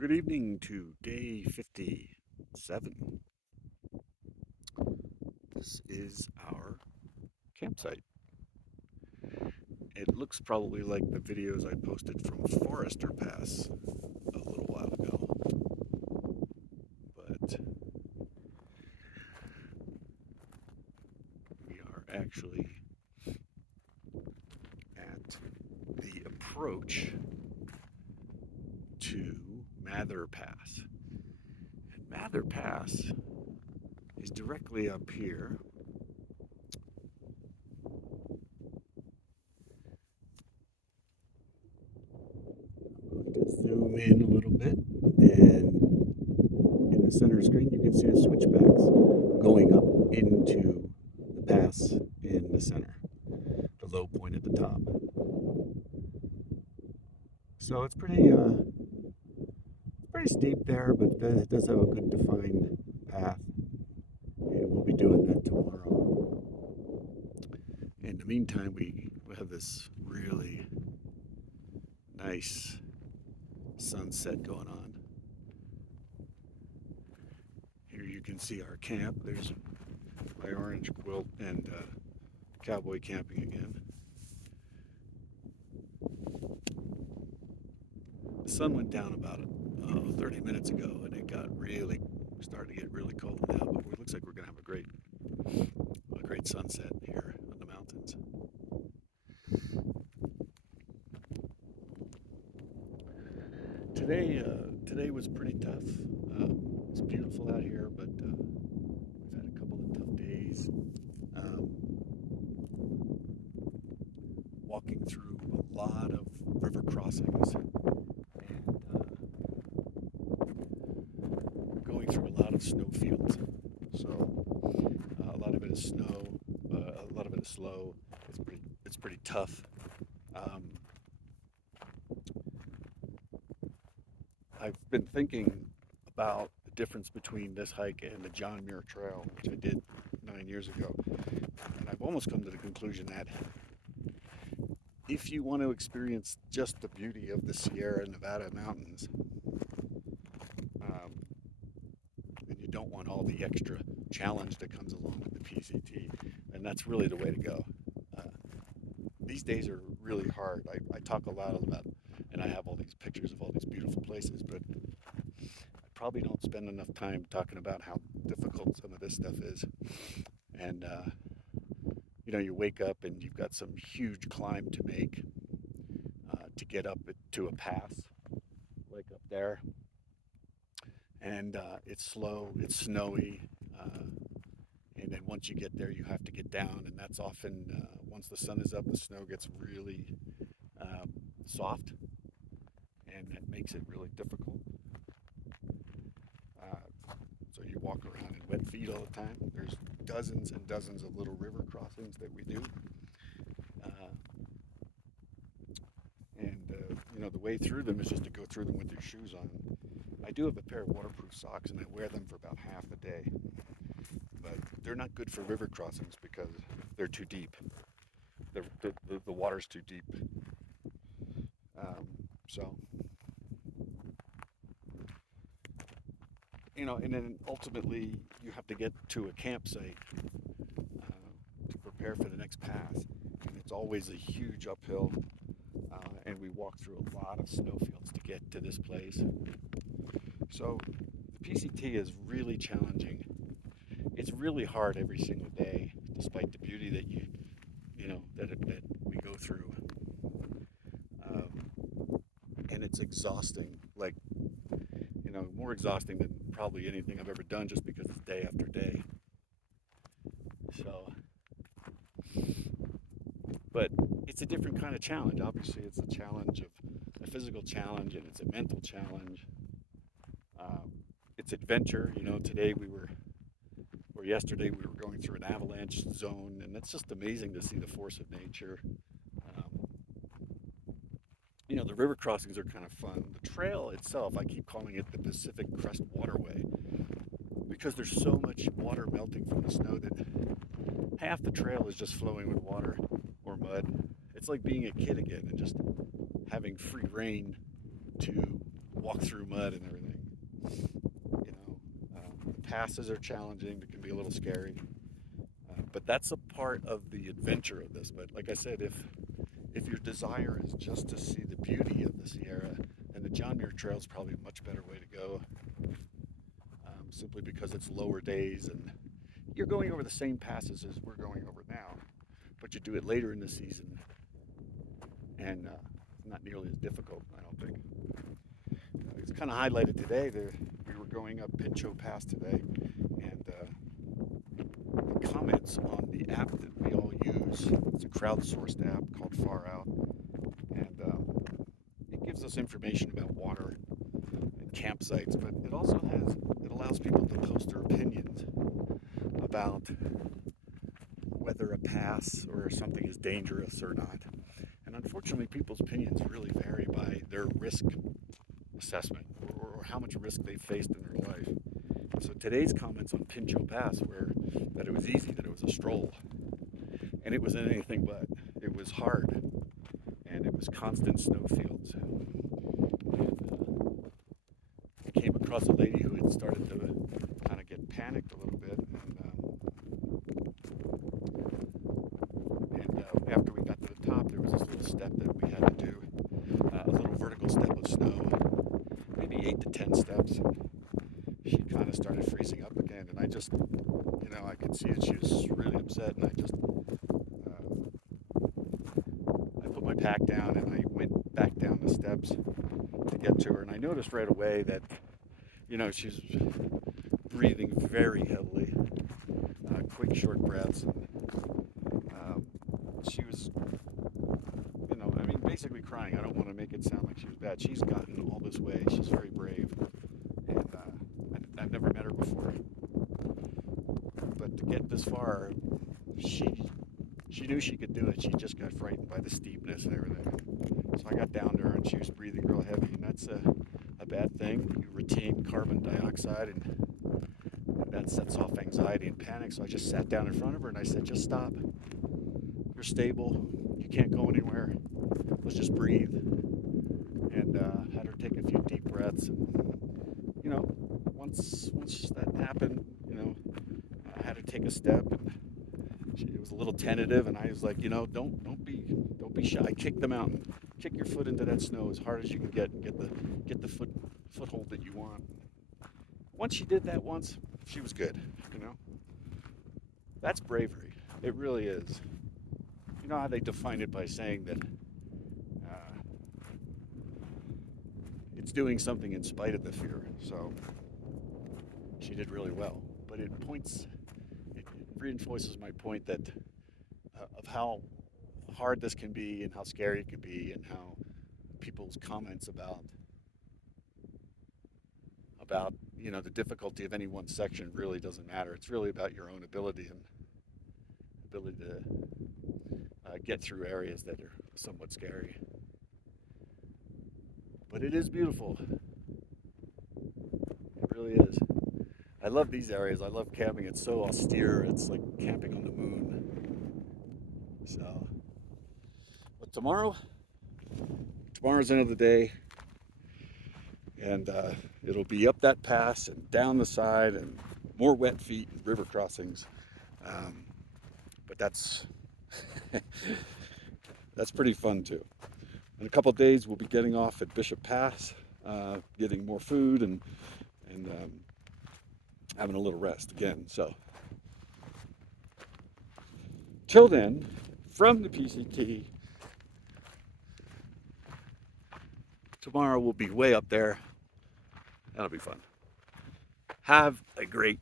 Good evening to day 57. This is our campsite. It looks probably like the videos I posted from Forester Pass a little while ago, but we are actually at the approach to Mather Pass. And Mather Pass is directly up here. I'm going to zoom in a little bit, and in the center screen, you can see the switchbacks going up into the pass in the center, the low point at the top. So it's pretty steep there, but it does have a good defined path, and we'll be doing that tomorrow. In the meantime, we have this really nice sunset going on. Here you can see our camp. There's my orange quilt and cowboy camping again. The sun went down about 30 minutes ago, and it got really started to get really cold now. But it looks like we're gonna have a great sunset here on the mountains. Today was pretty tough. It's beautiful out here, but we've had a couple of tough days. Um, Walking through a lot of river crossings and going through a lot of snow fields. So a lot of it is snow, a lot of it is slow. It's pretty tough. Um, I've been thinking about the difference between this hike and the John Muir Trail, which I did 9 years ago, and I've almost come to the conclusion that if you want to experience just the beauty of the Sierra Nevada mountains, um, and you don't want all the extra challenge that comes along with the PCT, then that's really the way to go. Uh, these days are really hard. I talk a lot about, and I have all these pictures of all these beautiful places, but I probably don't spend enough time talking about how difficult some of this stuff is. And you wake up and you've got some huge climb to make to get up to a pass, like up there, and it's slow, it's snowy, and then once you get there, you have to get down, and that's often once the sun is up, the snow gets really soft, and that makes it really difficult. So you walk around in wet feet all the time. There's dozens and dozens of little river crossings that we do. Uh, and the way through them is just to go through them with your shoes on. I do have a pair of waterproof socks, and I wear them for about half a day. But they're not good for river crossings because they're too deep. The water's too deep. So, and then ultimately you have to get to a campsite to prepare for the next pass. And it's always a huge uphill. And we walk through a lot of snowfields to get to this place. So the PCT is really challenging. It's really hard every single day, despite the beauty that that we go through. And it's exhausting, like more exhausting than probably anything I've ever done, just because it's day after day. So, but it's a different kind of challenge. Obviously, it's a challenge of a physical challenge, and it's a mental challenge. It's adventure. Today or yesterday, we were going through an avalanche zone, and it's just amazing to see the force of nature. Um, the river crossings are kind of fun. The trail itself, I keep calling it the Pacific Crest Waterway because there's so much water melting from the snow that half the trail is just flowing with water or mud. It's like being a kid again and just having free reign to walk through mud and everything. You know, the passes are challenging. It can be a little scary, but that's a part of the adventure of this. But like I said, if your desire is just to see the beauty of the Sierra, then the John Muir Trail is probably a much better way to go, simply because it's lower days and you're going over the same passes as we're going over now, but you do it later in the season and not nearly as difficult, I don't think. It's kind of highlighted today. We were going up Pinchot Pass today, and the comments on the app that we all use, it's a crowdsourced app called Far Out, and it gives us information about water and campsites, but it allows people to post their opinions about whether a pass or something is dangerous or not. And unfortunately, people's opinions really vary by their risk assessment or how much risk they faced in their life. So today's comments on Pinchot Pass were that it was easy, that it was a stroll, and it wasn't anything but. It was hard, and it was constant snowfields. And I came across a lady who had started to kind of get panicked a little bit, and after we got to the top, there was this little step that we had to do, a little vertical step of snow, maybe 8 to 10 steps. And she kind of started freezing up again, and I just, I could see that she was really upset, and I put my pack down and I went back down the steps to get to her, and I noticed right away that, she's breathing very heavily, quick, short breaths, and she was, basically crying. I don't want to make it sound like she was bad. She's gotten all this way. She's very brave, and I've never met her before. But to get this far, she knew she could do it. She just got frightened by the steepness and everything. So I got down to her, and she was breathing real heavy, and that's a bad thing. You retain carbon dioxide, and that sets off anxiety and panic. So I just sat down in front of her, and I said, just stop. You're stable. You can't go anywhere. Let's just breathe. And had her take a few deep breaths. And, once that happened, I had her take a step, and it was a little tentative, and I was like, don't be shy. Kick the mountain. Kick your foot into that snow as hard as you can and get the foothold that you want. Once she did that once, she was good. That's bravery. It really is. You know how they define it by saying that it's doing something in spite of the fear. So she did really well. But it reinforces my point that of how hard this can be and how scary it can be, and how people's comments about the difficulty of any one section really doesn't matter. It's really about your own ability to get through areas that are somewhat scary. But it is beautiful. It really is. I love these areas. I love camping. It's so austere. It's like camping on the moon. So, but tomorrow's another day, and it'll be up that pass and down the side and more wet feet and river crossings. But that's that's pretty fun too. In a couple of days, we'll be getting off at Bishop Pass, getting more food and having a little rest again. So, till then, from the PCT, tomorrow we'll be way up there. That'll be fun. Have a great